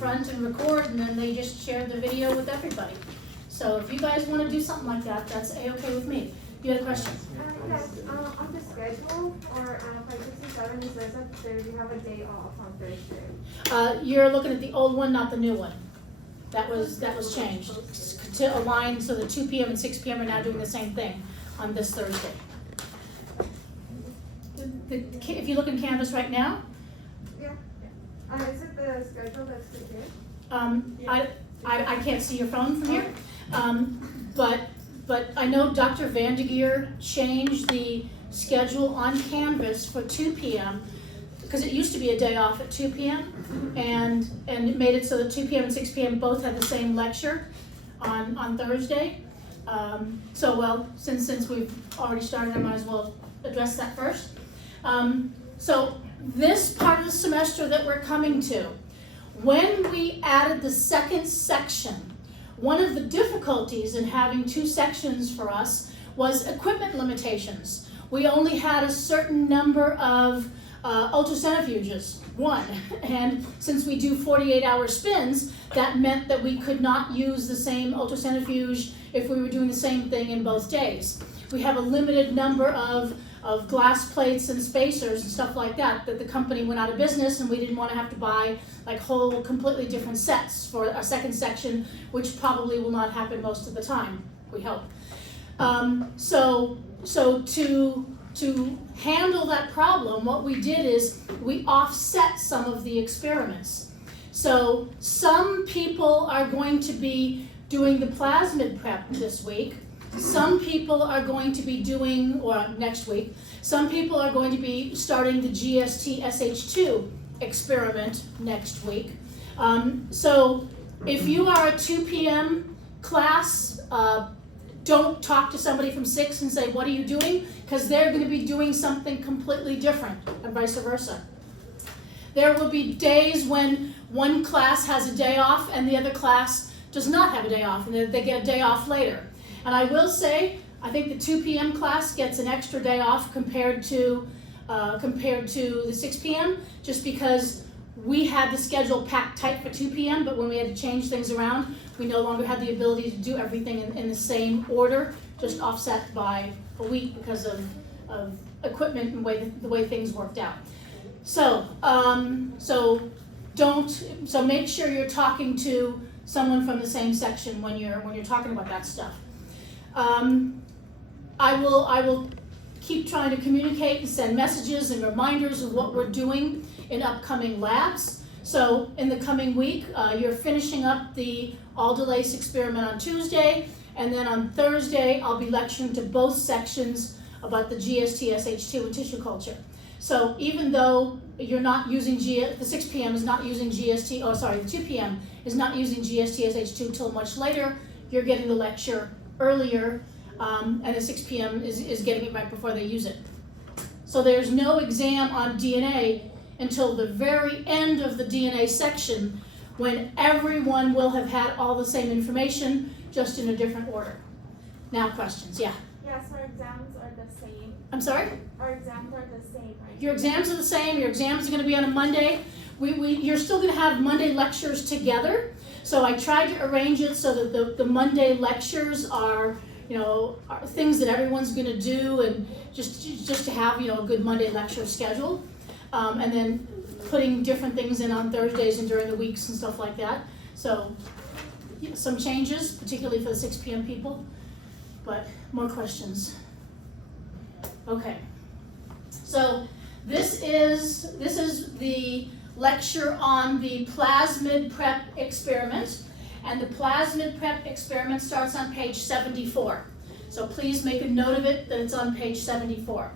front and record, and then they just share the video with everybody. So if you guys want to do something like that, that's A-okay with me. You had a question? Yes, on the schedule for 567, it says that you have a day off on Thursday. You're looking at the old one, not the new one. That was changed to align so that 2 p.m. and 6 p.m. are now doing the same thing on this Thursday. If you look in Canvas right now, Yeah. Is it the schedule that's here? I can't see your phone from here, but I know Dr. Vandegeer changed the schedule on Canvas for 2 p.m. because it used to be a day off at 2 p.m. and it made it so that 2 p.m. and 6 p.m. both had the same lecture on Thursday. So well, since we've already started, I might as well address that first. So this part of the semester that we're coming to, when we added the second section, one of the difficulties in having 2 sections for us was equipment limitations. We only had a certain number of ultracentrifuges, 1, and since we do 48-hour spins, that meant that we could not use the same ultracentrifuge if we were doing the same thing in both days. We have a limited number of glass plates and spacers and stuff like that the company went out of business, and we didn't want to have to buy like whole completely different sets for a second section, which probably will not happen most of the time, we hope. So to handle that problem, what we did is we offset some of the experiments. So some people are going to be doing the plasmid prep this week. Some people are going to be doing, or next week, some people are going to be starting the GST-SH2 experiment next week. So if you are a 2 p.m. class, don't talk to somebody from 6 and say, what are you doing? Because they're going to be doing something completely different, and vice versa. There will be days when one class has a day off and the other class does not have a day off, and they get a day off later. And I will say, I think the 2 p.m. class gets an extra day off compared to the 6 p.m. just because we had the schedule packed tight for 2 p.m., but when we had to change things around, we no longer had the ability to do everything in the same order, just offset by a week because of equipment and the way things worked out. So, so make sure you're talking to someone from the same section when you're talking about that stuff. I will keep trying to communicate and send messages and reminders of what we're doing in upcoming labs. So in the coming week, you're finishing up the aldolase experiment on Tuesday, and then on Thursday, I'll be lecturing to both sections about the GST-SH2 and tissue culture. So even though you're not using the 6 p.m. is not using GST, oh sorry, the 2 p.m. is not using GST-SH2 till much later, you're getting the lecture earlier, and the 6 p.m. is getting it right before they use it. So there's no exam on DNA until the very end of the DNA section, when everyone will have had all the same information, just in a different order. Now questions, yeah? Yes, our exams are the same. I'm sorry? Our exams are the same, right? Your exams are the same. Your exams are going to be on a Monday. You're still going to have Monday lectures together. So I tried to arrange it so that the Monday lectures are things that everyone's going to do, and just to have a good Monday lecture schedule, and then putting different things in on Thursdays and during the weeks and stuff like that. So some changes, particularly for the 6 p.m. people, but more questions. Okay. So this is the lecture on the plasmid prep experiment, and the plasmid prep experiment starts on page 74. So please make a note of it that it's on page 74.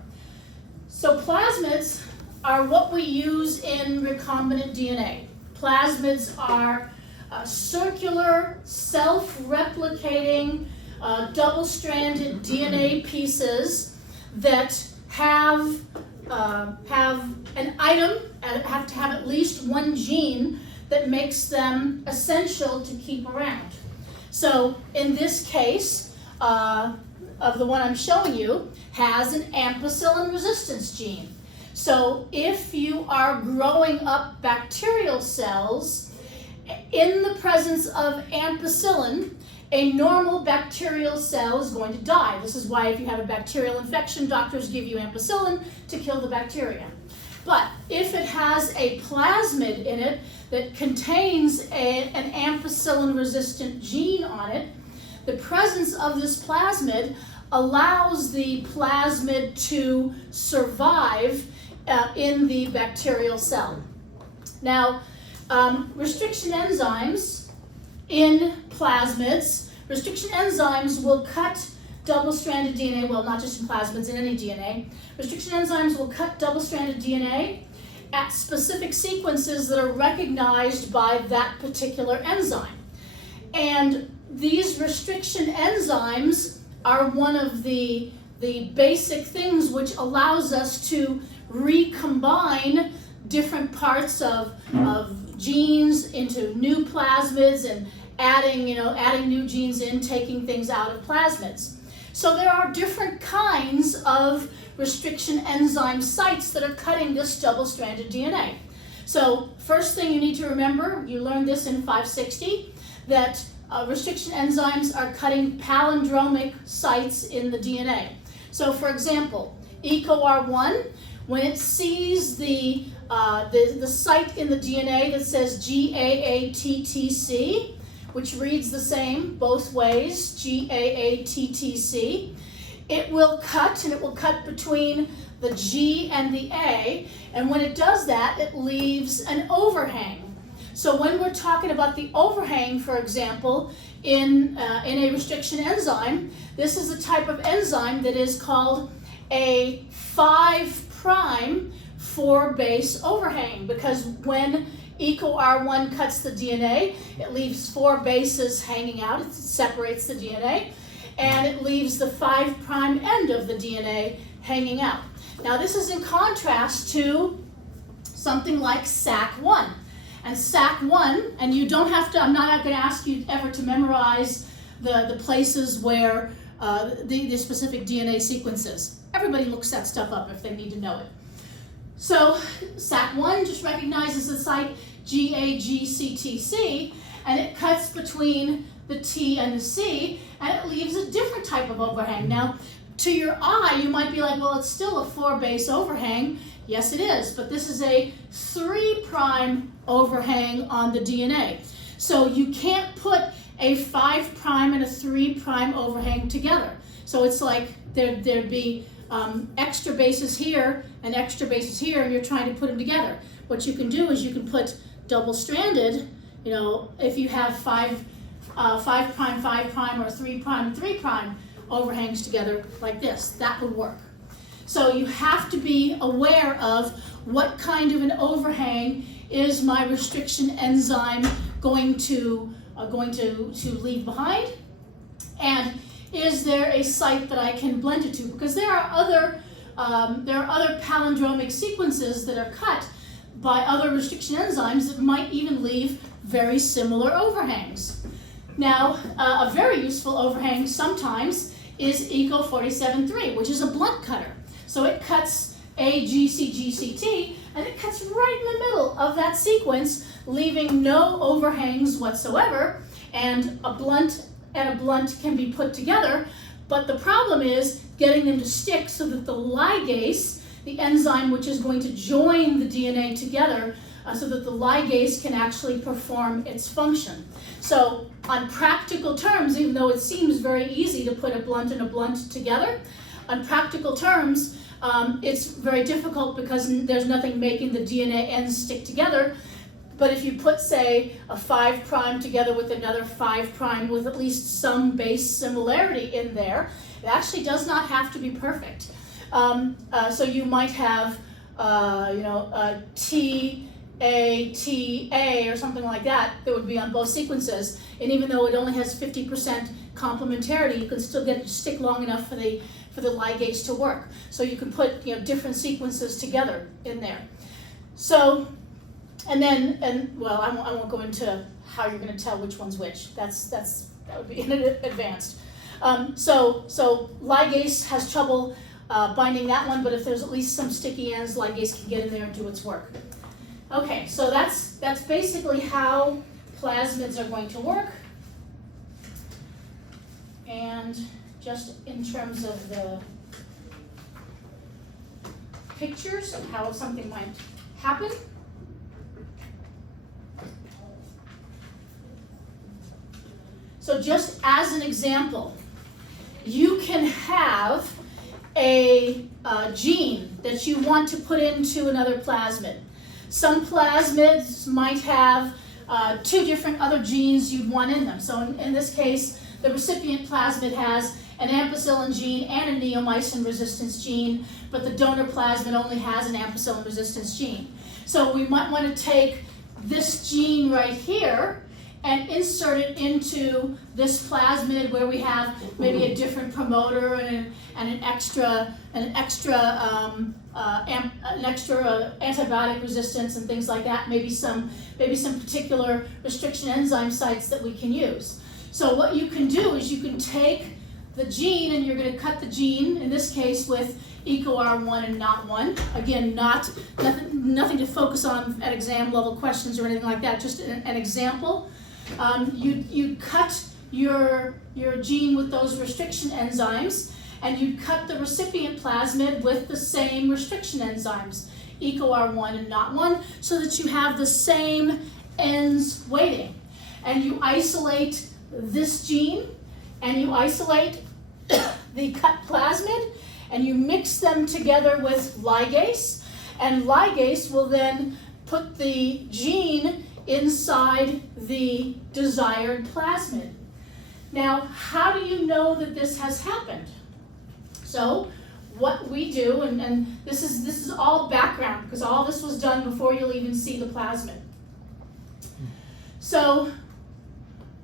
So plasmids are what we use in recombinant DNA. Plasmids are circular, self-replicating, double-stranded DNA pieces that have an item, have to have at least one gene that makes them essential to keep around. So in this case, of the one I'm showing you, has an ampicillin resistance gene. So if you are growing up bacterial cells, in the presence of ampicillin, a normal bacterial cell is going to die. This is why if you have a bacterial infection, doctors give you ampicillin to kill the bacteria. But if it has a plasmid in it that contains an ampicillin-resistant gene on it, the presence of this plasmid allows the plasmid to survive in the bacterial cell. Now, restriction enzymes in plasmids, restriction enzymes will cut double-stranded DNA, well, not just in plasmids, in any DNA. Restriction enzymes will cut double-stranded DNA at specific sequences that are recognized by that particular enzyme. And these restriction enzymes are one of the basic things which allows us to recombine different parts of genes into new plasmids and adding new genes in, taking things out of plasmids. So there are different kinds of restriction enzyme sites that are cutting this double-stranded DNA. So first thing you need to remember, you learned this in 560, that restriction enzymes are cutting palindromic sites in the DNA. So for example, EcoR1, when it sees the site in the DNA that says GAATTC, which reads the same both ways, GAATTC, it will cut, and it will cut between the G and the A, and when it does that, it leaves an overhang. So when we're talking about the overhang, for example, in a restriction enzyme, this is a type of enzyme that is called a 5' 4-base overhang, because when EcoR1 cuts the DNA, it leaves 4 bases hanging out, it separates the DNA, and it leaves the 5' end of the DNA hanging out. Now this is in contrast to something like SAC1. And SAC1, and you don't have to, I'm not going to ask you ever to memorize the places where the specific DNA sequences. Everybody looks that stuff up if they need to know it. So SAC1 just recognizes the site GAGCTC, and it cuts between the T and the C, and it leaves a different type of overhang. Now, to your eye, you might be like, well, it's still a 4-base overhang. Yes, it is, but this is a 3' overhang on the DNA. So you can't put a 5' and a 3' overhang together. So it's like there'd be extra bases here and extra bases here, and you're trying to put them together. What you can do is you can put double-stranded, if you have 5' or 3' overhangs together like this, that would work. So you have to be aware of what kind of an overhang is my restriction enzyme going to leave behind, and is there a site that I can blend it to? Because there are other palindromic sequences that are cut by other restriction enzymes that might even leave very similar overhangs. Now, a very useful overhang sometimes is ECO47-3, which is a blunt cutter. So it cuts AGCGCT, and it cuts right in the middle of that sequence, leaving no overhangs whatsoever, and a blunt can be put together, but the problem is getting them to stick so that the ligase, the enzyme which is going to join the DNA together, so that the ligase can actually perform its function. So on practical terms, even though it seems very easy to put a blunt and a blunt together, on practical terms, it's very difficult because there's nothing making the DNA ends stick together. But if you put, say, a 5' together with another 5' with at least some base similarity in there, it actually does not have to be perfect. So you might have, a TA or something like that would be on both sequences. And even though it only has 50% complementarity, you can still get it to stick long enough for the ligase to work. So you can put different sequences together in there. So, I won't go into how you're going to tell which one's which. That would be advanced. So ligase has trouble binding that one, but if there's at least some sticky ends, ligase can get in there and do its work. Okay, so that's basically how plasmids are going to work. And just in terms of the pictures of how something might happen. So just as an example, you can have a gene that you want to put into another plasmid. Some plasmids might have two different other genes you'd want in them. So in this case, the recipient plasmid has an ampicillin gene and a neomycin resistance gene, but the donor plasmid only has an ampicillin resistance gene. So we might want to take this gene right here and insert it into this plasmid where we have maybe a different promoter and an extra antibiotic resistance and things like that. Maybe some particular restriction enzyme sites that we can use. So what you can do is you can take the gene and you're going to cut the gene, in this case with EcoR1 and NOT1. Again, nothing to focus on at exam level questions or anything like that, just an example. You cut your gene with those restriction enzymes, and you cut the recipient plasmid with the same restriction enzymes, EcoR1 and NOT1, so that you have the same ends weighting. And you isolate this gene, and you isolate the cut plasmid, and you mix them together with ligase, and ligase will then put the gene inside the desired plasmid. Now, how do you know that this has happened? So what we do, and this is all background, because all this was done before you'll even see the plasmid. So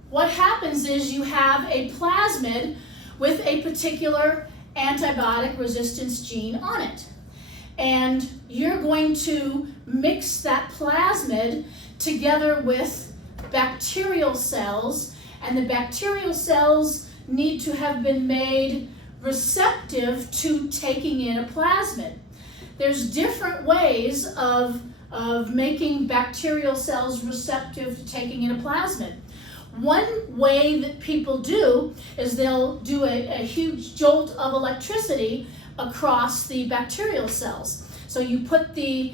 what happens is you have a plasmid with a particular antibiotic resistance gene on it. And you're going to mix that plasmid together with bacterial cells, and the bacterial cells need to have been made receptive to taking in a plasmid. There's different ways of making bacterial cells receptive to taking in a plasmid. One way that people do is they'll do a huge jolt of electricity across the bacterial cells. So you put the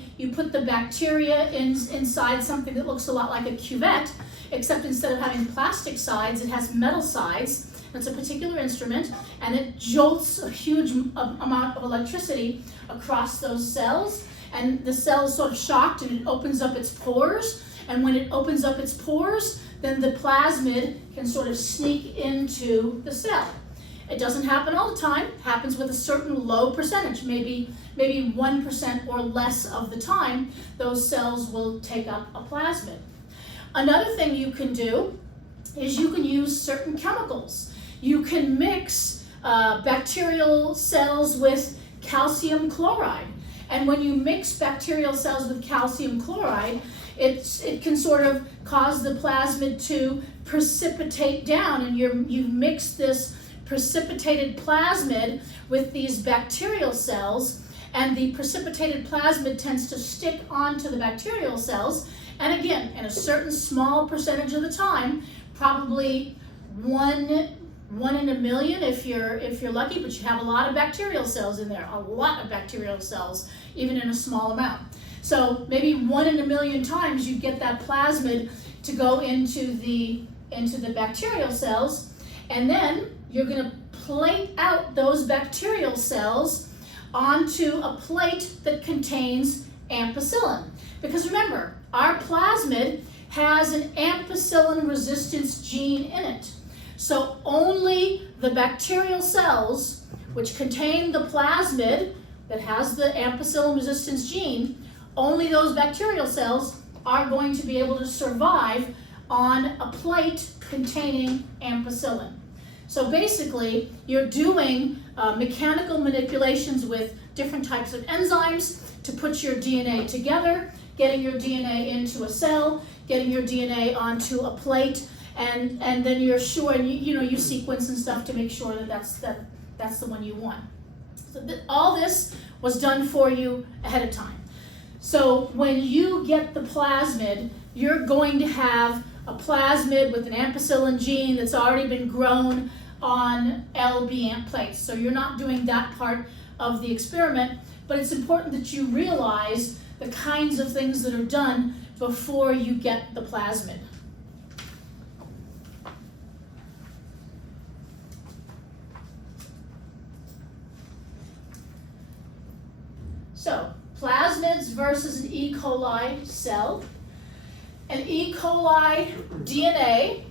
bacteria inside something that looks a lot like a cuvette, except instead of having plastic sides, it has metal sides. It's a particular instrument, and it jolts a huge amount of electricity across those cells, and the cell is sort of shocked, and it opens up its pores, and when it opens up its pores, then the plasmid can sort of sneak into the cell. It doesn't happen all the time. It happens with a certain low percentage, maybe 1% or less of the time, those cells will take up a plasmid. Another thing you can do is you can use certain chemicals. You can mix bacterial cells with calcium chloride. And when you mix bacterial cells with calcium chloride, it can sort of cause the plasmid to precipitate down, and you mix this precipitated plasmid with these bacterial cells, and the precipitated plasmid tends to stick onto the bacterial cells, and again, in a certain small percentage of the time, probably one in a million if you're lucky, but you have a lot of bacterial cells in there, a lot of bacterial cells, even in a small amount. So maybe 1 in a million times you get that plasmid to go into the bacterial cells, and then you're going to plate out those bacterial cells onto a plate that contains ampicillin. Because remember, our plasmid has an ampicillin resistance gene in it. So only the bacterial cells, which contain the plasmid that has the ampicillin resistance gene, only those bacterial cells are going to be able to survive on a plate containing ampicillin. So basically, you're doing mechanical manipulations with different types of enzymes to put your DNA together, getting your DNA into a cell, getting your DNA onto a plate, and then you're sure, and you sequence and stuff to make sure that that's the one you want. So all this was done for you ahead of time. So when you get the plasmid, you're going to have a plasmid with an ampicillin gene that's already been grown on LB amp plates. So you're not doing that part of the experiment, but it's important that you realize the kinds of things that are done before you get the plasmid. So, plasmids versus an E. coli cell. An E. coli DNA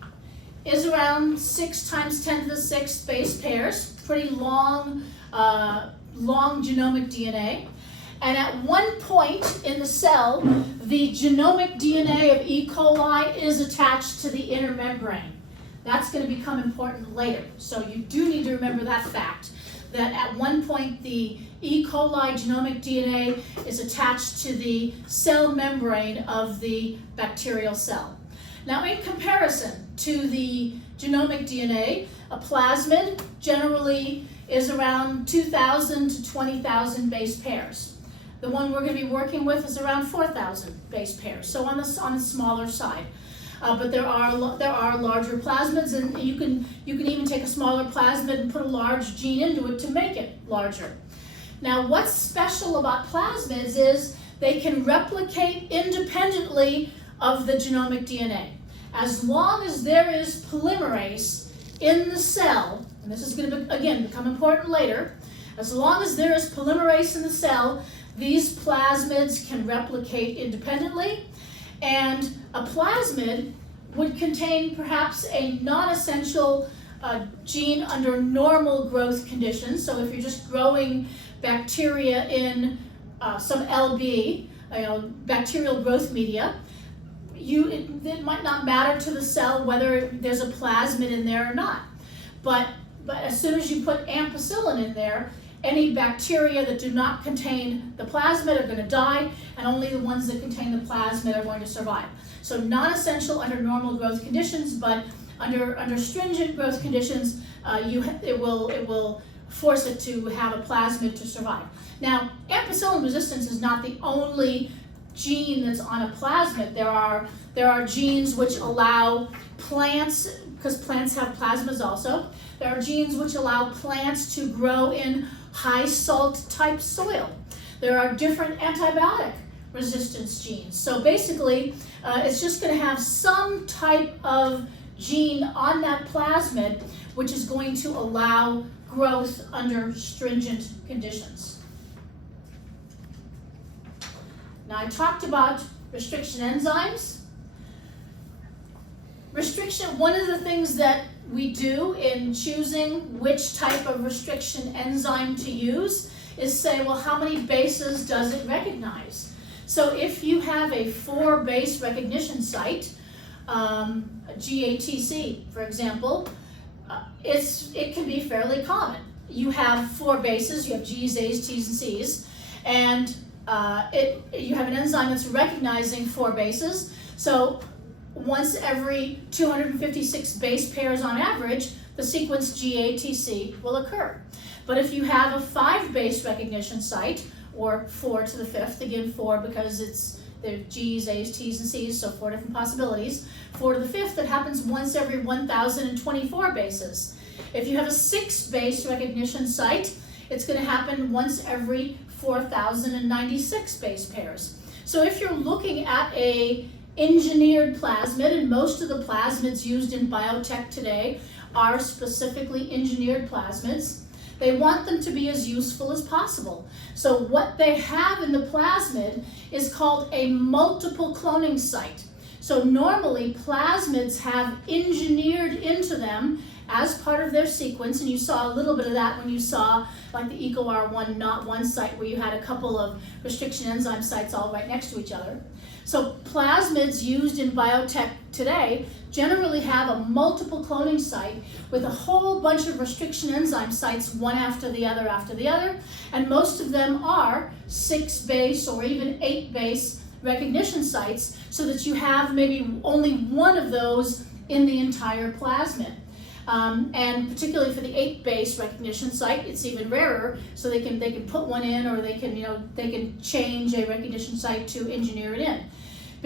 is around 6 times 10 to the 6th base pairs, pretty long genomic DNA. And at one point in the cell, the genomic DNA of E. coli is attached to the inner membrane. That's going to become important later. So you do need to remember that fact, that at one point the E. coli genomic DNA is attached to the cell membrane of the bacterial cell. Now, in comparison to the genomic DNA, a plasmid generally is around 2,000 to 20,000 base pairs. The one we're going to be working with is around 4,000 base pairs, so on the smaller side. But there are larger plasmids, and you can even take a smaller plasmid and put a large gene into it to make it larger. Now, what's special about plasmids is they can replicate independently of the genomic DNA. As long as there is polymerase in the cell, and this is going to, again, become important later, as long as there is polymerase in the cell, these plasmids can replicate independently, and a plasmid would contain perhaps a non-essential gene under normal growth conditions. So if you're just growing bacteria in some LB, bacterial growth media, it might not matter to the cell whether there's a plasmid in there or not. But as soon as you put ampicillin in there, any bacteria that do not contain the plasmid are going to die, and only the ones that contain the plasmid are going to survive. So non-essential under normal growth conditions, but under stringent growth conditions, it will force it to have a plasmid to survive. Now, ampicillin resistance is not the only gene that's on a plasmid. There are genes which allow plants, because plants have plasmids also, there are genes which allow plants to grow in high salt type soil. There are different antibiotic resistance genes. So basically, it's just going to have some type of gene on that plasmid which is going to allow growth under stringent conditions. Now, I talked about restriction enzymes. One of the things that we do in choosing which type of restriction enzyme to use is say, well, how many bases does it recognize? So if you have a 4-base recognition site, GATC, for example, it can be fairly common. You have 4 bases, you have G's, A's, T's, and C's, and you have an enzyme that's recognizing 4 bases. So once every 256 base pairs on average, the sequence GATC will occur. But if you have a 5-base recognition site, or 4 to the 5th, again 4 because they're G's, A's, T's, and C's, so 4 different possibilities. 4 to the 5th, that happens once every 1,024 bases. If you have a 6-base recognition site, it's going to happen once every 4,096 base pairs. So if you're looking at a engineered plasmid, and most of the plasmids used in biotech today are specifically engineered plasmids, they want them to be as useful as possible. So what they have in the plasmid is called a multiple cloning site. So normally plasmids have engineered into them as part of their sequence, and you saw a little bit of that when you saw like the EcoR1 not one site where you had a couple of restriction enzyme sites all right next to each other. So plasmids used in biotech today generally have a multiple cloning site with a whole bunch of restriction enzyme sites, one after the other, and most of them are 6-base or even 8-base recognition sites, so that you have maybe only one of those in the entire plasmid. And particularly for the 8-base recognition site, it's even rarer, so they can put one in, or they can change a recognition site to engineer it in.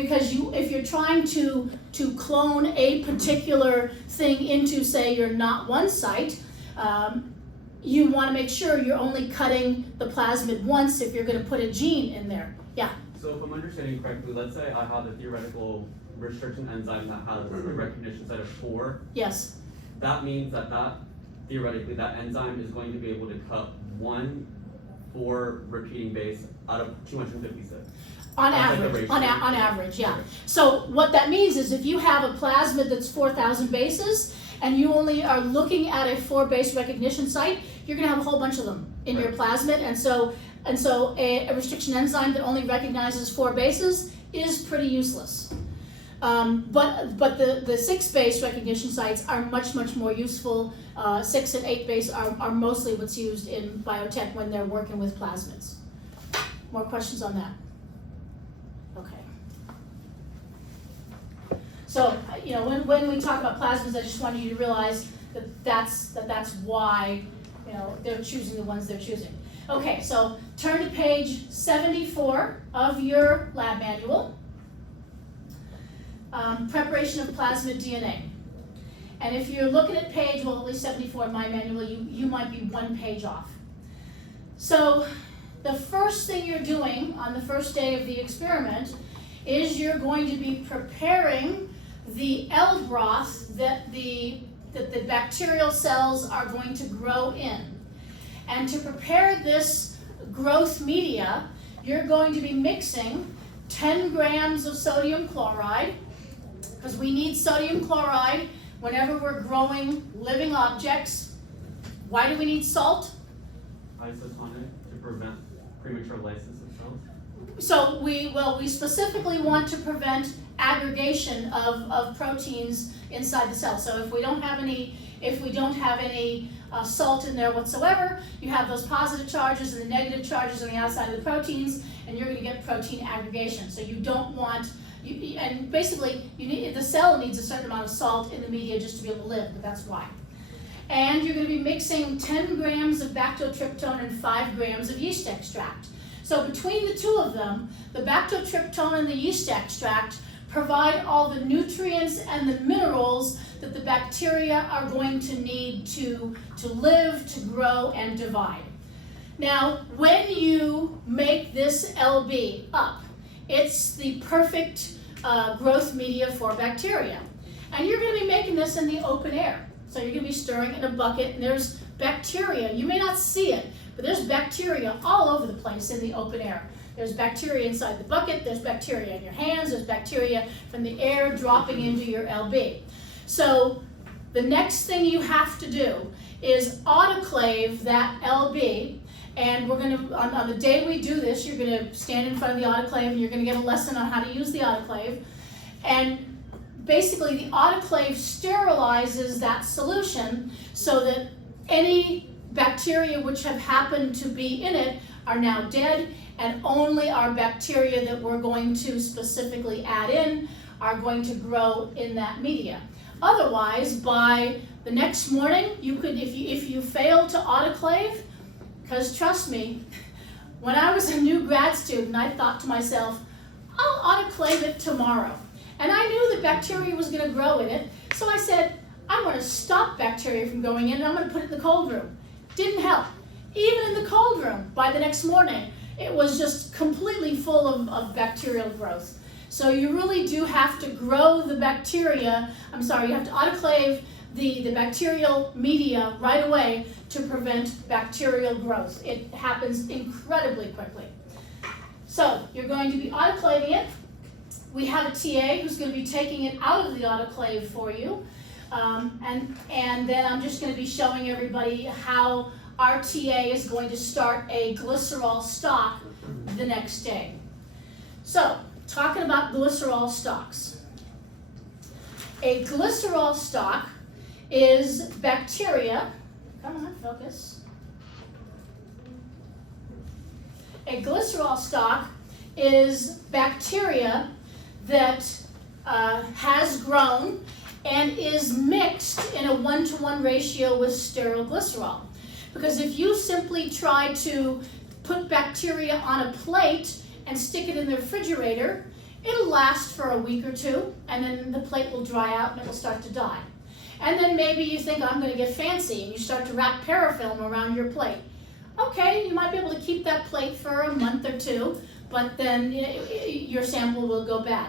because if you're trying to clone a particular thing into, say, your not one site, you want to make sure you're only cutting the plasmid once if you're going to put a gene in there. Yeah? So if I'm understanding correctly, let's say I have a theoretical restriction enzyme that has a recognition set of 4. Yes. That means that theoretically that enzyme is going to be able to cut 1 4 repeating base out of 256. On average, on average, yeah. So what that means is if you have a plasmid that's 4,000 bases and you only are looking at a 4 base recognition site, you're going to have a whole bunch of them in your plasmid, and so a restriction enzyme that only recognizes 4 bases is pretty useless. But the 6 base recognition sites are much more useful. 6 and 8 base are mostly what's used in biotech when they're working with plasmids. More questions on that? Okay. So, you know, when we talk about plasmids, I just wanted you to realize that's why, you know, they're choosing the ones they're choosing. Okay, so turn to page 74 of your lab manual. Preparation of plasmid DNA. And if you're looking at page, well, at least 74 in my manual, you might be 1 page off. So the first thing you're doing on the first day of the experiment is you're going to be preparing the L broth that the bacterial cells are going to grow in. And to prepare this growth media, you're going to be mixing 10 grams of sodium chloride, because we need sodium chloride whenever we're growing living objects. Why do we need salt? Isotonic to prevent premature lysis of cells. So we specifically want to prevent aggregation of proteins inside the cell. So if we don't have any salt in there whatsoever, you have those positive charges and the negative charges on the outside of the proteins, and you're going to get protein aggregation. So you don't want, and basically the cell needs a certain amount of salt in the media just to be able to live, but that's why. And you're going to be mixing 10 grams of bactotryptone and 5 grams of yeast extract. So between the two of them, the bactotryptone and the yeast extract provide all the nutrients and the minerals that the bacteria are going to need to live, to grow, and divide. Now, when you make this LB up, it's the perfect growth media for bacteria. And you're going to be making this in the open air. So you're going to be stirring in a bucket, and there's bacteria. You may not see it, but there's bacteria all over the place in the open air. There's bacteria inside the bucket, there's bacteria in your hands, there's bacteria from the air dropping into your LB. So the next thing you have to do is autoclave that LB, and we're going to, on the day we do this, you're going to stand in front of the autoclave and you're going to get a lesson on how to use the autoclave. And basically the autoclave sterilizes that solution so that any bacteria which have happened to be in it are now dead, and only our bacteria that we're going to specifically add in are going to grow in that media. Otherwise, by the next morning, you could, if you fail to autoclave, because trust me, when I was a new grad student, I thought to myself, I'll autoclave it tomorrow. And I knew that bacteria was going to grow in it, so I said, I'm going to stop bacteria from going in, and I'm going to put it in the cold room. Didn't help. Even in the cold room, by the next morning, it was just completely full of bacterial growth. So you really do have to grow the bacteria, you have to autoclave the bacterial media right away to prevent bacterial growth. It happens incredibly quickly. So you're going to be autoclaving it. We have a TA who's going to be taking it out of the autoclave for you. And then I'm just going to be showing everybody how our TA is going to start a glycerol stock the next day. So, talking about glycerol stocks. A glycerol stock is bacteria. Come on, focus. A glycerol stock is bacteria that has grown and is mixed in a 1-to-1 ratio with sterile glycerol. Because if you simply try to put bacteria on a plate and stick it in the refrigerator, it'll last for a week or two, and then the plate will dry out and it will start to die. And then maybe you think, I'm going to get fancy, and you start to wrap parafilm around your plate. Okay, you might be able to keep that plate for a month or two, but then your sample will go bad.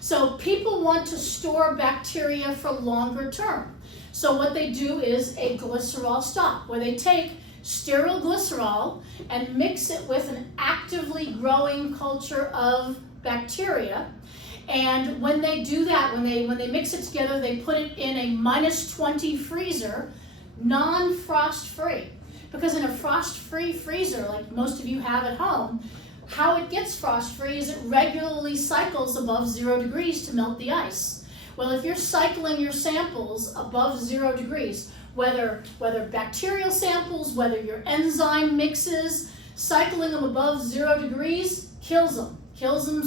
So people want to store bacteria for longer term. So what they do is a glycerol stock, where they take sterile glycerol and mix it with an actively growing culture of bacteria. And when they do that, when they mix it together, they put it in a -20 freezer, non-frost free. Because in a frost-free freezer, like most of you have at home, how it gets frost-free is it regularly cycles above 0 degrees to melt the ice. Well, if you're cycling your samples above 0 degrees, whether bacterial samples, whether your enzyme mixes, cycling them above 0 degrees kills them. Kills them,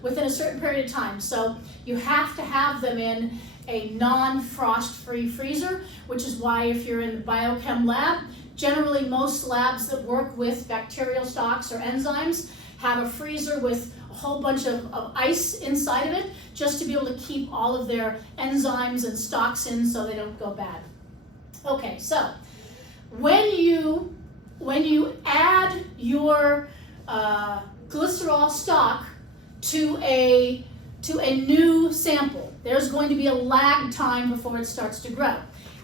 within a certain period of time. So you have to have them in a non-frost-free freezer, which is why if you're in the biochem lab, generally most labs that work with bacterial stocks or enzymes have a freezer with a whole bunch of ice inside of it, just to be able to keep all of their enzymes and stocks in so they don't go bad. Okay, so when you add your glycerol stock to a new sample, there's going to be a lag time before it starts to grow.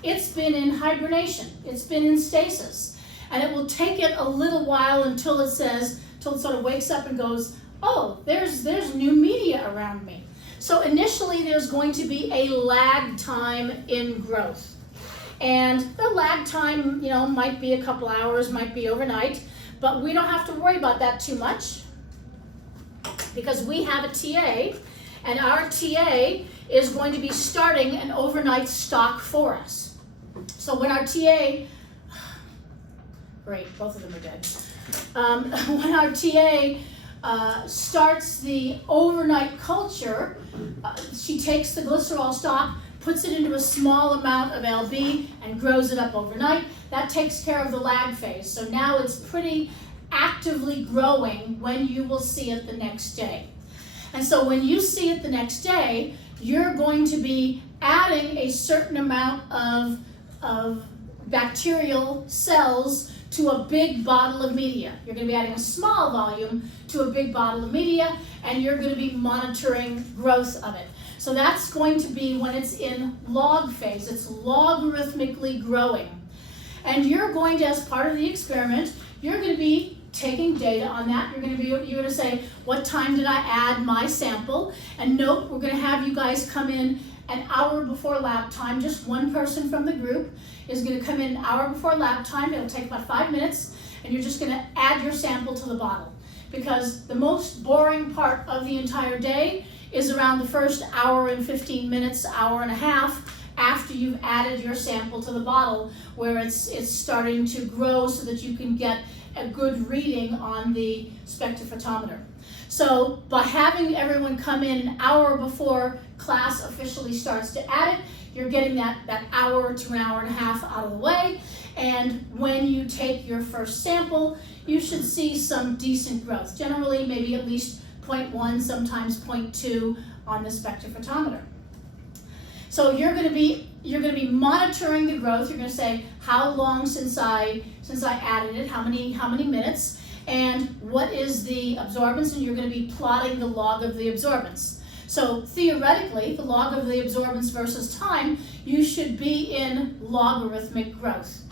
It's been in hibernation, it's been in stasis, and it will take it a little while until it sort of wakes up and goes, oh, there's new media around me. So initially there's going to be a lag time in growth. And the lag time, might be a couple hours, might be overnight, but we don't have to worry about that too much, because we have a TA, and our TA is going to be starting an overnight stock for us. So when our TA, great, both of them are dead. When our TA starts the overnight culture, she takes the glycerol stock, puts it into a small amount of LB, and grows it up overnight. That takes care of the lag phase. So now it's pretty actively growing when you will see it the next day. And so when you see it the next day, you're going to be adding a certain amount of bacterial cells to a big bottle of media. You're going to be adding a small volume to a big bottle of media, and you're going to be monitoring growth of it. So that's going to be when it's in log phase. It's logarithmically growing. And you're going to, as part of the experiment, you're going to be taking data on that. You're going to say, what time did I add my sample? And note, we're going to have you guys come in an hour before lab time. Just one person from the group is going to come in an hour before lab time. It'll take about 5 minutes, and you're just going to add your sample to the bottle. Because the most boring part of the entire day is around the first hour and 15 minutes, hour and a half, after you've added your sample to the bottle, where it's starting to grow so that you can get a good reading on the spectrophotometer. So by having everyone come in an hour before class officially starts to add it, you're getting that hour to an hour and a half out of the way. And when you take your first sample, you should see some decent growth. Generally, maybe at least 0.1, sometimes 0.2 on the spectrophotometer. So you're going to be monitoring the growth. You're going to say, how long since I added it, how many minutes, and what is the absorbance, and you're going to be plotting the log of the absorbance. So theoretically, the log of the absorbance versus time, you should be in logarithmic growth.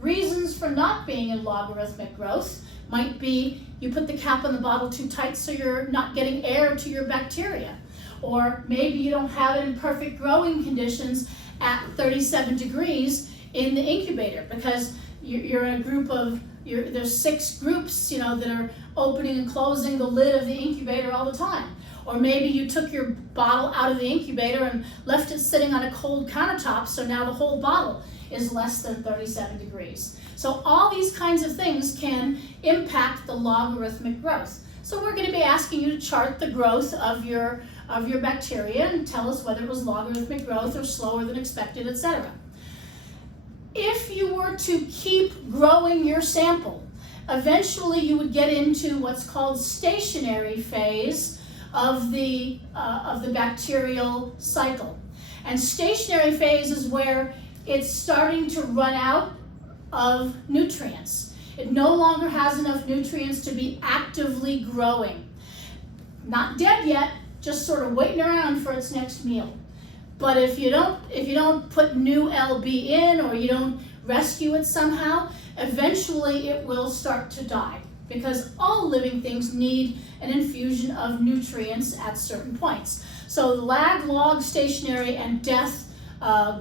Reasons for not being in logarithmic growth might be you put the cap on the bottle too tight so you're not getting air to your bacteria. Or maybe you don't have it in perfect growing conditions at 37 degrees in the incubator, because you're in a group of, there's 6 groups, that are opening and closing the lid of the incubator all the time. Or maybe you took your bottle out of the incubator and left it sitting on a cold countertop, so now the whole bottle is less than 37 degrees. So all these kinds of things can impact the logarithmic growth. So we're going to be asking you to chart the growth of your bacteria and tell us whether it was logarithmic growth or slower than expected, etc. If you were to keep growing your sample, eventually you would get into what's called stationary phase of the bacterial cycle. And stationary phase is where it's starting to run out of nutrients. It no longer has enough nutrients to be actively growing. Not dead yet, just sort of waiting around for its next meal. But if you don't put new LB in, or you don't rescue it somehow, eventually it will start to die, because all living things need an infusion of nutrients at certain points. So lag, log, stationary, and death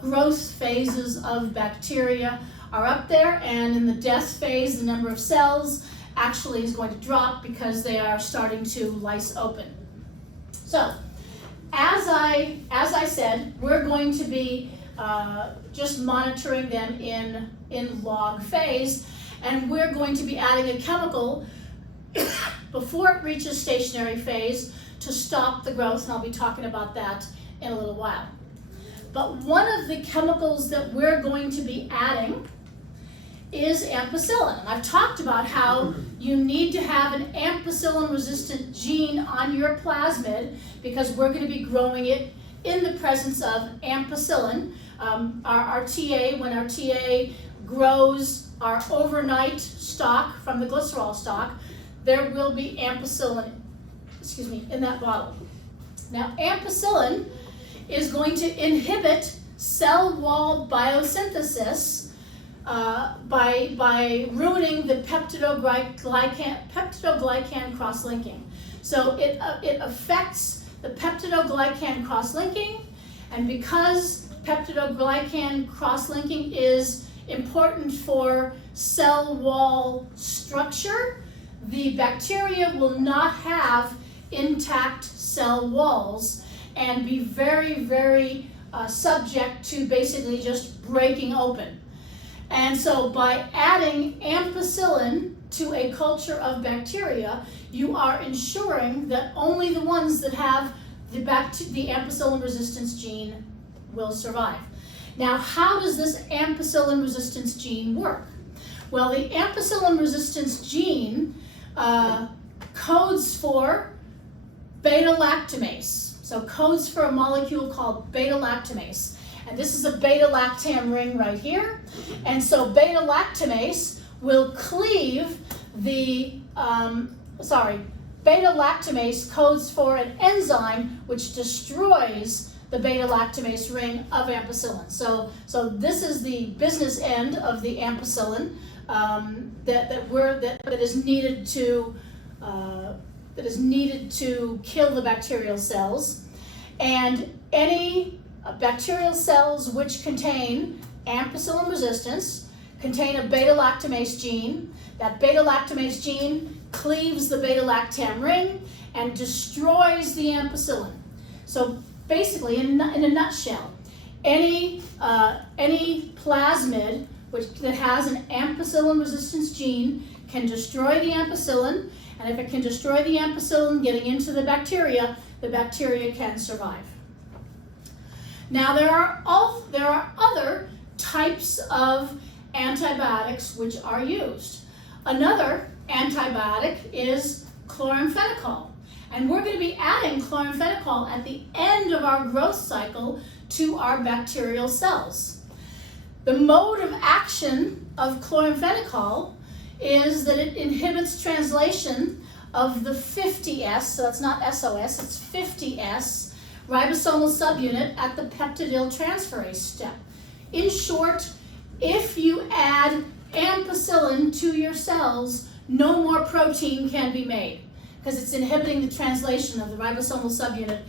growth phases of bacteria are up there, and in the death phase, the number of cells actually is going to drop because they are starting to lyse open. So, as I said, we're going to be just monitoring them in log phase, and we're going to be adding a chemical before it reaches stationary phase to stop the growth, and I'll be talking about that in a little while. But one of the chemicals that we're going to be adding is ampicillin. I've talked about how you need to have an ampicillin-resistant gene on your plasmid, because we're going to be growing it in the presence of ampicillin. Our TA, when our TA grows our overnight stock from the glycerol stock, there will be ampicillin, in that bottle. Now, ampicillin is going to inhibit cell wall biosynthesis by ruining the peptidoglycan cross-linking. So it affects the peptidoglycan cross-linking, and because peptidoglycan cross-linking is important for cell wall structure, the bacteria will not have intact cell walls and be very, very subject to basically just breaking open. And so by adding ampicillin to a culture of bacteria, you are ensuring that only the ones that have the ampicillin resistance gene will survive. Now, how does this ampicillin resistance gene work? Well, the ampicillin resistance gene codes for beta-lactamase. So codes for a molecule called beta-lactamase. And this is a beta-lactam ring right here. And so beta-lactamase will cleave the, beta-lactamase codes for an enzyme which destroys the beta-lactamase ring of ampicillin. So this is the business end of the ampicillin that is needed to kill the bacterial cells. And any bacterial cells which contain ampicillin resistance contain a beta-lactamase gene. That beta-lactamase gene cleaves the beta-lactam ring and destroys the ampicillin. So basically, in a nutshell, any plasmid that has an ampicillin resistance gene can destroy the ampicillin, and if it can destroy the ampicillin getting into the bacteria can survive. Now there are other types of antibiotics which are used. Another antibiotic is chloramphenicol, and we're going to be adding chloramphenicol at the end of our growth cycle to our bacterial cells. The mode of action of chloramphenicol is that it inhibits translation of the 50S, so that's not SOS, it's 50S, ribosomal subunit at the peptidyl transferase step. In short, if you add ampicillin to your cells, no more protein can be made, because it's inhibiting the translation of the ribosomal subunit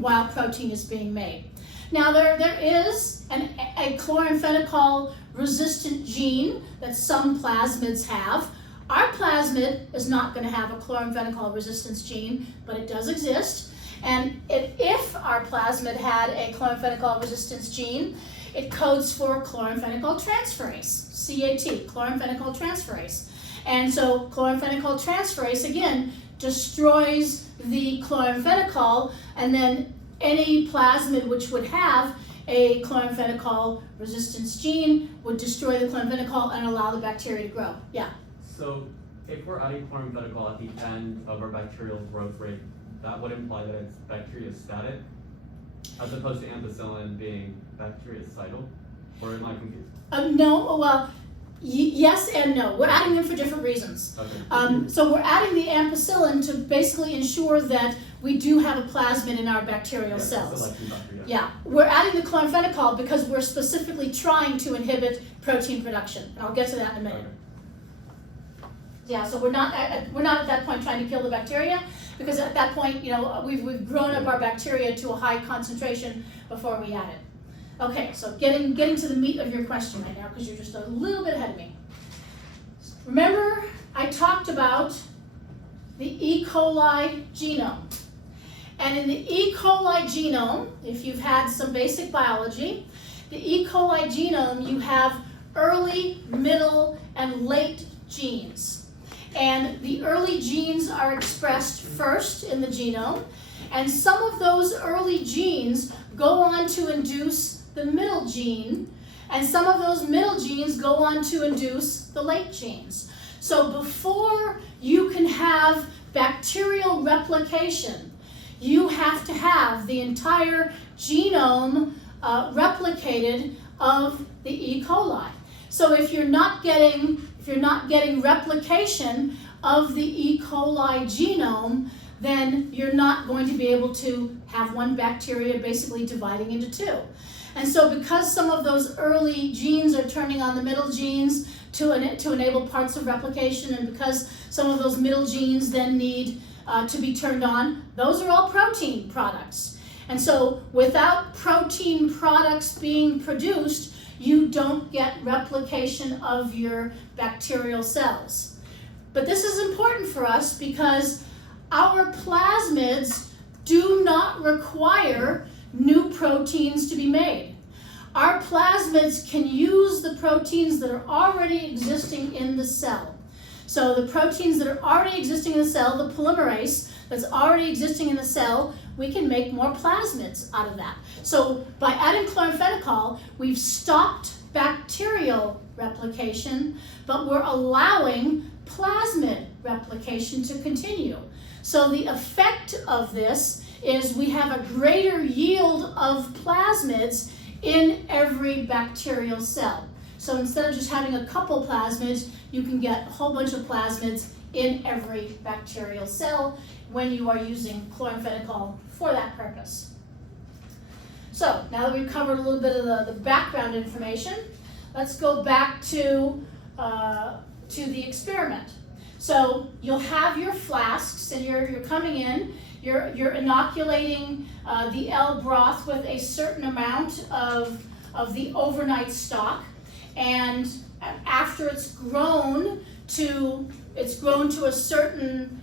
while protein is being made. Now there is a chloramphenicol resistant gene that some plasmids have. Our plasmid is not going to have a chloramphenicol resistance gene, but it does exist. And if our plasmid had a chloramphenicol resistance gene, it codes for chloramphenicol transferase, CAT, chloramphenicol transferase. And so chloramphenicol transferase, again, destroys the chloramphenicol, and then any plasmid which would have a chloramphenicol resistance gene would destroy the chloramphenicol and allow the bacteria to grow. Yeah? So if we're adding chloramphenicol at the end of our bacterial growth rate, that would imply that it's bacteriostatic, as opposed to ampicillin being bactericidal, or am I confused? No, well, yes and no. We're adding them for different reasons. Okay. So we're adding the ampicillin to basically ensure that we do have a plasmid in our bacterial cells. Selection factor, yeah. Yeah, we're adding the chloramphenicol because we're specifically trying to inhibit protein production. And I'll get to that in a minute. Okay. Yeah, so we're not at that point trying to kill the bacteria, because at that point, you know, we've grown up our bacteria to a high concentration before we add it. Okay, so getting to the meat of your question right now, because you're just a little bit ahead of me. Remember, I talked about the E. coli genome. And in the E. coli genome, if you've had some basic biology, the E. coli genome, you have early, middle, and late genes. And the early genes are expressed first in the genome, and some of those early genes go on to induce the middle gene, and some of those middle genes go on to induce the late genes. So before you can have bacterial replication, you have to have the entire genome replicated of the E. coli. So if you're not getting replication of the E. coli genome, then you're not going to be able to have one bacteria basically dividing into two. And so because some of those early genes are turning on the middle genes to enable parts of replication, and because some of those middle genes then need to be turned on, those are all protein products. And so without protein products being produced, you don't get replication of your bacterial cells. But this is important for us because our plasmids do not require new proteins to be made. Our plasmids can use the proteins that are already existing in the cell. So the proteins that are already existing in the cell, the polymerase that's already existing in the cell, we can make more plasmids out of that. So by adding chloramphenicol, we've stopped bacterial replication, but we're allowing plasmid replication to continue. So the effect of this is we have a greater yield of plasmids in every bacterial cell. So instead of just having a couple plasmids, you can get a whole bunch of plasmids in every bacterial cell when you are using chloramphenicol for that purpose. So now that we've covered a little bit of the background information, let's go back to the experiment. So you'll have your flasks, and you're coming in, you're inoculating the L broth with a certain amount of the overnight stock, and after it's grown to a certain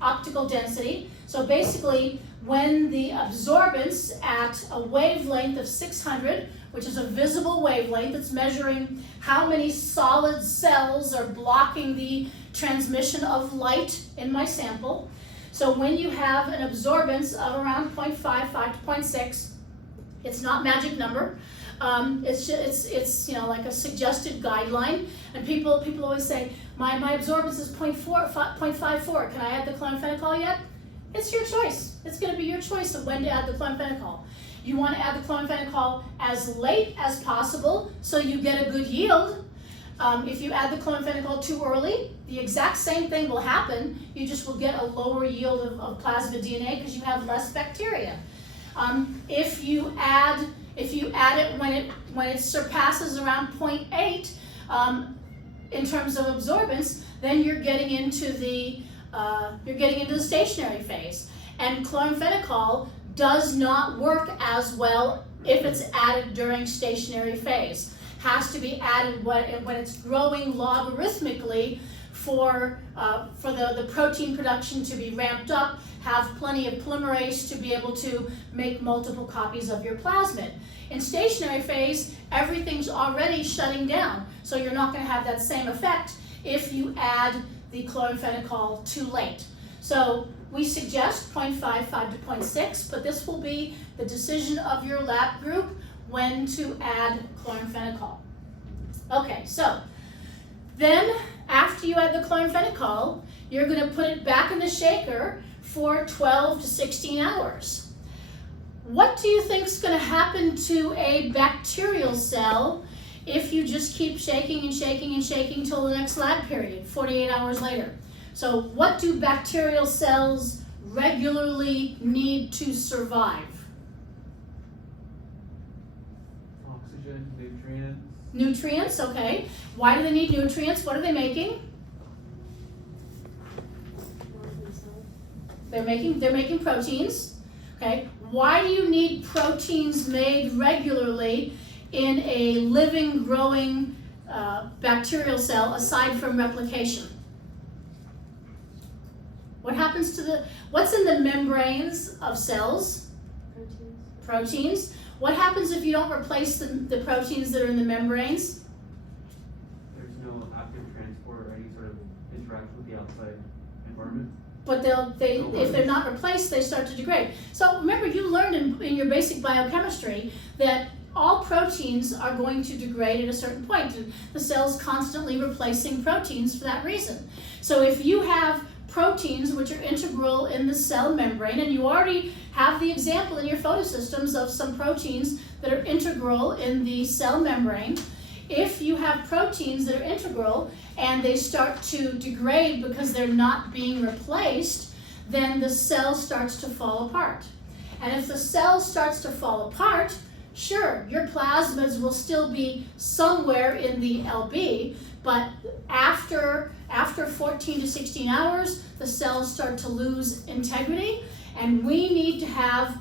optical density. So basically, when the absorbance at a wavelength of 600, which is a visible wavelength that's measuring how many solid cells are blocking the transmission of light in my sample. So when you have an absorbance of around 0.55 to 0.6, it's not magic number. It's you know, like a suggested guideline, and people always say my absorbance is 0.54. Can I add the chloramphenicol yet? It's your choice. It's going to be your choice of when to add the chloramphenicol. You want to add the chloramphenicol as late as possible so you get a good yield. If you add the chloramphenicol too early, the exact same thing will happen. You just will get a lower yield of plasmid DNA because you have less bacteria. If you add it when it surpasses around 0.8 in terms of absorbance, then you're getting into the stationary phase. And chloramphenicol does not work as well if it's added during stationary phase. Has to be added when it's growing logarithmically for the protein production to be ramped up, have plenty of polymerase to be able to make multiple copies of your plasmid. In stationary phase, everything's already shutting down, so you're not going to have that same effect if you add the chloramphenicol too late. So we suggest 0.55 to 0.6, but this will be the decision of your lab group when to add chloramphenicol. Okay, so then after you add the chloramphenicol, you're going to put it back in the shaker for 12 to 16 hours. What do you think is going to happen to a bacterial cell if you just keep shaking and shaking and shaking till the next lab period, 48 hours later? So what do bacterial cells regularly need to survive? Oxygen, nutrients. Nutrients, okay. Why do they need nutrients? What are they making? They're making proteins, okay. Why do you need proteins made regularly in a living, growing bacterial cell aside from replication? What happens to what's in the membranes of cells? Proteins. What happens if you don't replace the proteins that are in the membranes? There's no active transport or any sort of interaction with the outside environment. But if they're not replaced, they start to degrade. So remember, you learned in your basic biochemistry that all proteins are going to degrade at a certain point. And the cell's constantly replacing proteins for that reason. So if you have proteins which are integral in the cell membrane, and you already have the example in your photosystems of some proteins that are integral in the cell membrane, if you have proteins that are integral and they start to degrade because they're not being replaced, then the cell starts to fall apart. And if the cell starts to fall apart, sure, your plasmids will still be somewhere in the LB, but after 14 to 16 hours, the cells start to lose integrity, and we need to have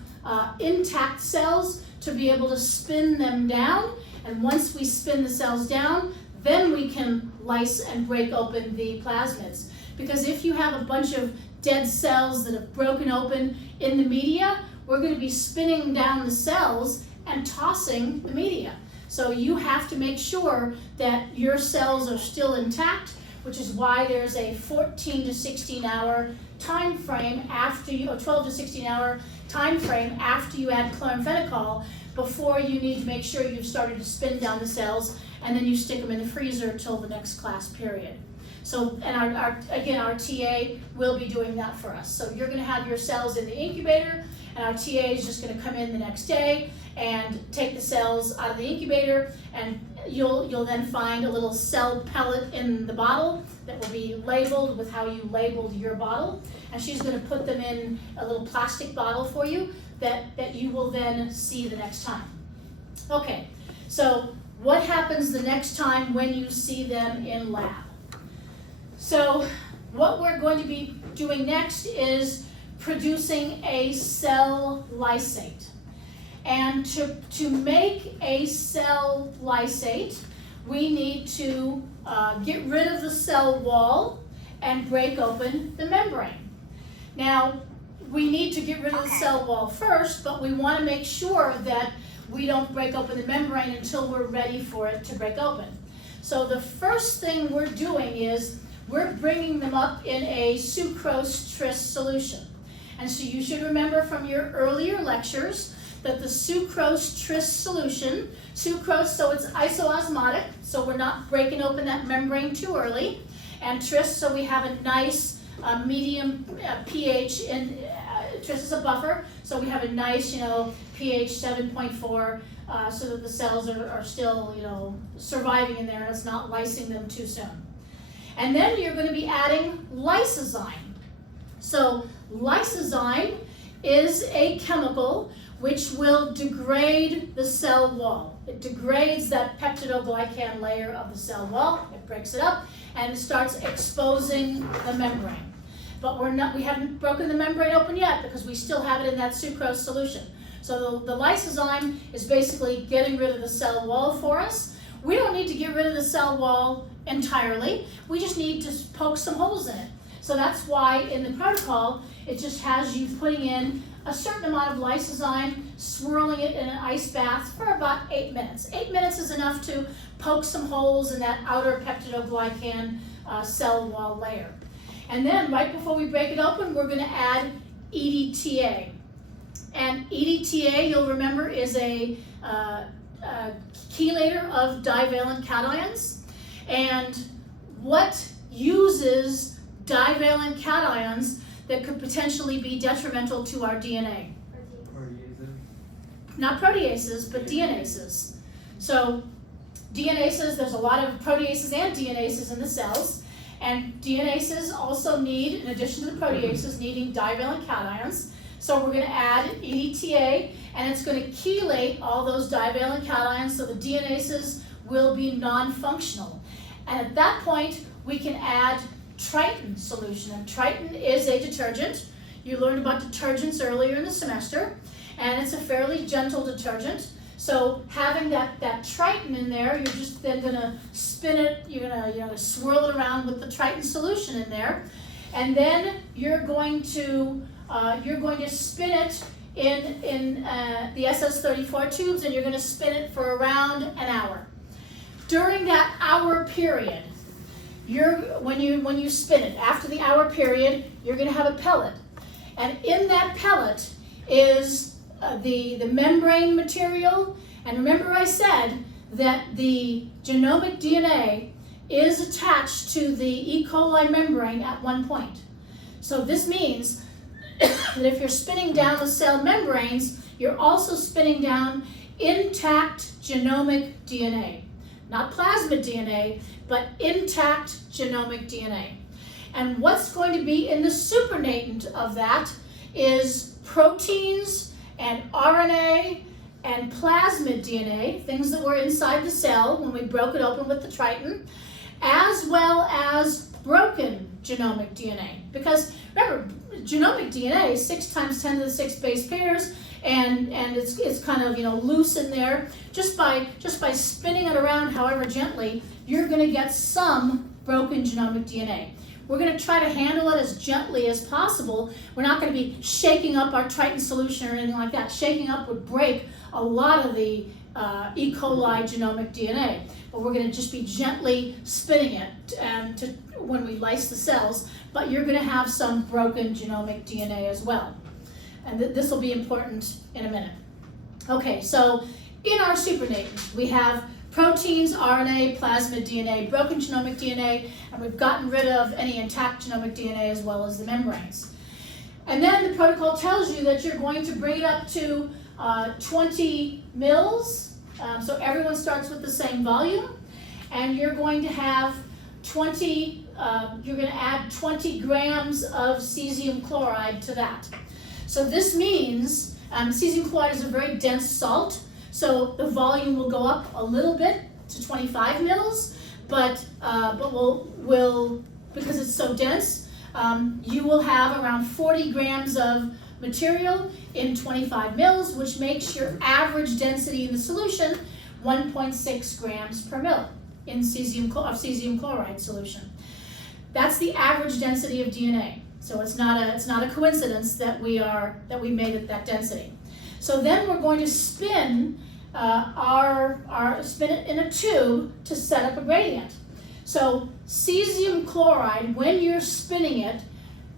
intact cells to be able to spin them down. And once we spin the cells down, then we can lyse and break open the plasmids. Because if you have a bunch of dead cells that have broken open in the media, we're going to be spinning down the cells and tossing the media. So you have to make sure that your cells are still intact, which is why there's a 14 to 16 hour time frame after you, or 12 to 16 hour time frame after you add chloramphenicol, before you need to make sure you've started to spin down the cells, and then you stick them in the freezer till the next class period. So, and our TA will be doing that for us. So you're gonna have your cells in the incubator, and our TA is just gonna come in the next day and take the cells out of the incubator, and you'll then find a little cell pellet in the bottle that will be labeled with how you labeled your bottle, and she's gonna put them in a little plastic bottle for you that you will then see the next time. Okay, so what happens the next time when you see them in lab? So what we're going to be doing next is producing a cell lysate. And to make a cell lysate, we need to get rid of the cell wall and break open the membrane. Now, we need to get rid of the cell wall first, but we want to make sure that we don't break open the membrane until we're ready for it to break open. So the first thing we're doing is we're bringing them up in a sucrose tris solution. And so you should remember from your earlier lectures that the sucrose tris solution, sucrose, so it's isoosmotic, so we're not breaking open that membrane too early, and tris, so we have a nice medium pH, and tris is a buffer, so we have a nice, pH 7.4, so that the cells are still, surviving in there, and it's not lysing them too soon. And then you're going to be adding lysozyme. So lysozyme is a chemical which will degrade the cell wall. It degrades that peptidoglycan layer of the cell wall, it breaks it up, and it starts exposing the membrane. But we haven't broken the membrane open yet because we still have it in that sucrose solution. So the lysozyme is basically getting rid of the cell wall for us. We don't need to get rid of the cell wall entirely, we just need to poke some holes in it. So that's why in the protocol, it just has you putting in a certain amount of lysozyme, swirling it in an ice bath for about 8 minutes. 8 minutes is enough to poke some holes in that outer peptidoglycan cell wall layer. And then right before we break it open, we're gonna add EDTA. And EDTA, you'll remember, is a chelator of divalent cations. And what uses divalent cations that could potentially be detrimental to our DNA. Not proteases, but DNases. So DNases, there's a lot of proteases and DNases in the cells, and DNases also need, in addition to the proteases, needing divalent cations. So we're going to add EDTA, and it's going to chelate all those divalent cations, so the DNases will be non-functional. And at that point, we can add Triton solution, and Triton is a detergent. You learned about detergents earlier in the semester, and it's a fairly gentle detergent. So having that Triton in there, you're just then gonna spin it, you're gonna swirl it around with the Triton solution in there, and then you're going to spin it in the SS34 tubes, and you're gonna spin it for around an hour. During that hour period, when you spin it, after the hour period, you're gonna have a pellet, and in that pellet is the membrane material. And remember I said that the genomic DNA is attached to the E. coli membrane at one point. So this means that if you're spinning down the cell membranes, you're also spinning down intact genomic DNA. Not plasmid DNA, but intact genomic DNA. And what's going to be in the supernatant of that is proteins and RNA and plasmid DNA, things that were inside the cell when we broke it open with the Triton, as well as broken genomic DNA. Because remember, genomic DNA is 6 times 10 to the 6 base pairs, and it's kind of loose in there. Just by spinning it around, however gently, you're going to get some broken genomic DNA. We're going to try to handle it as gently as possible. We're not going to be shaking up our Triton solution or anything like that. Shaking up would break a lot of the E. coli genomic DNA. But we're going to just be gently spinning it when we lyse the cells. But you're going to have some broken genomic DNA as well. And this will be important in a minute. Okay, so in our supernatant, we have proteins, RNA, plasmid DNA, broken genomic DNA, and we've gotten rid of any intact genomic DNA as well as the membranes. And then the protocol tells you that you're going to bring it up to 20 mils. So everyone starts with the same volume, and you're going to have you're going to add 20 grams of cesium chloride to that. So this means cesium chloride is a very dense salt. So the volume will go up a little bit to 25 mils, but we'll because it's so dense, you will have around 40 grams of material in 25 mils, which makes your average density in the solution 1.6 grams per mil in cesium chloride solution. That's the average density of DNA. So it's not a coincidence that we made it that density. So then we're going to spin spin it in a tube to set up a gradient. So cesium chloride, when you're spinning it,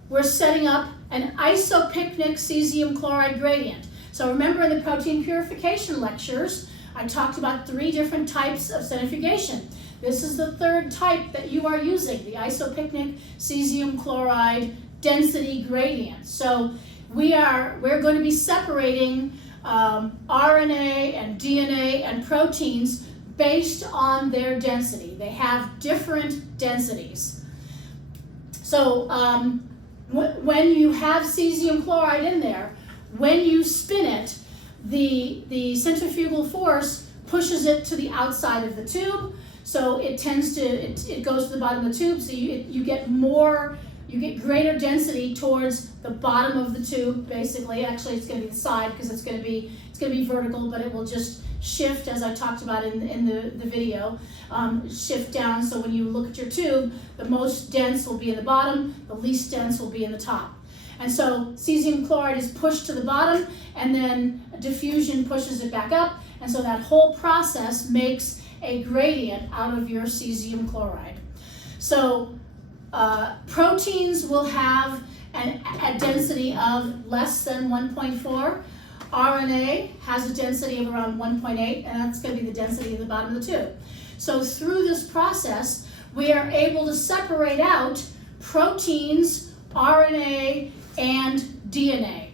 we're setting up an isopycnic cesium chloride gradient. So remember in the protein purification lectures, I talked about 3 different types of centrifugation. This is the 3rd type that you are using, the isopycnic cesium chloride density gradient. So we're going to be separating RNA and DNA and proteins based on their density. They have different densities. So when you have cesium chloride in there, when you spin it, the centrifugal force pushes it to the outside of the tube. So it goes to the bottom of the tube. So you get greater density towards the bottom of the tube, basically. Actually, it's going to be the side because it's going to be vertical, but it will just shift, as I talked about in the video, shift down. So when you look at your tube, the most dense will be in the bottom, the least dense will be in the top. And so cesium chloride is pushed to the bottom, and then diffusion pushes it back up, and so that whole process makes a gradient out of your cesium chloride. So proteins will have a density of less than 1.4. RNA has a density of around 1.8, and that's going to be the density at the bottom of the tube. So through this process, we are able to separate out proteins, RNA, and DNA.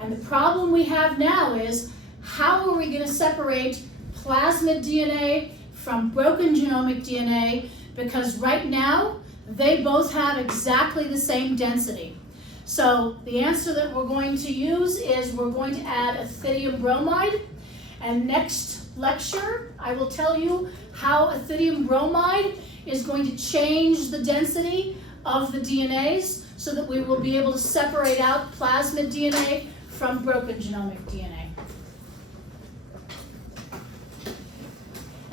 And the problem we have now is, how are we going to separate plasmid DNA from broken genomic DNA? Because right now, they both have exactly the same density. So the answer that we're going to use is we're going to add ethidium bromide. And next lecture, I will tell you how ethidium bromide is going to change the density of the DNAs so that we will be able to separate out plasmid DNA from broken genomic DNA.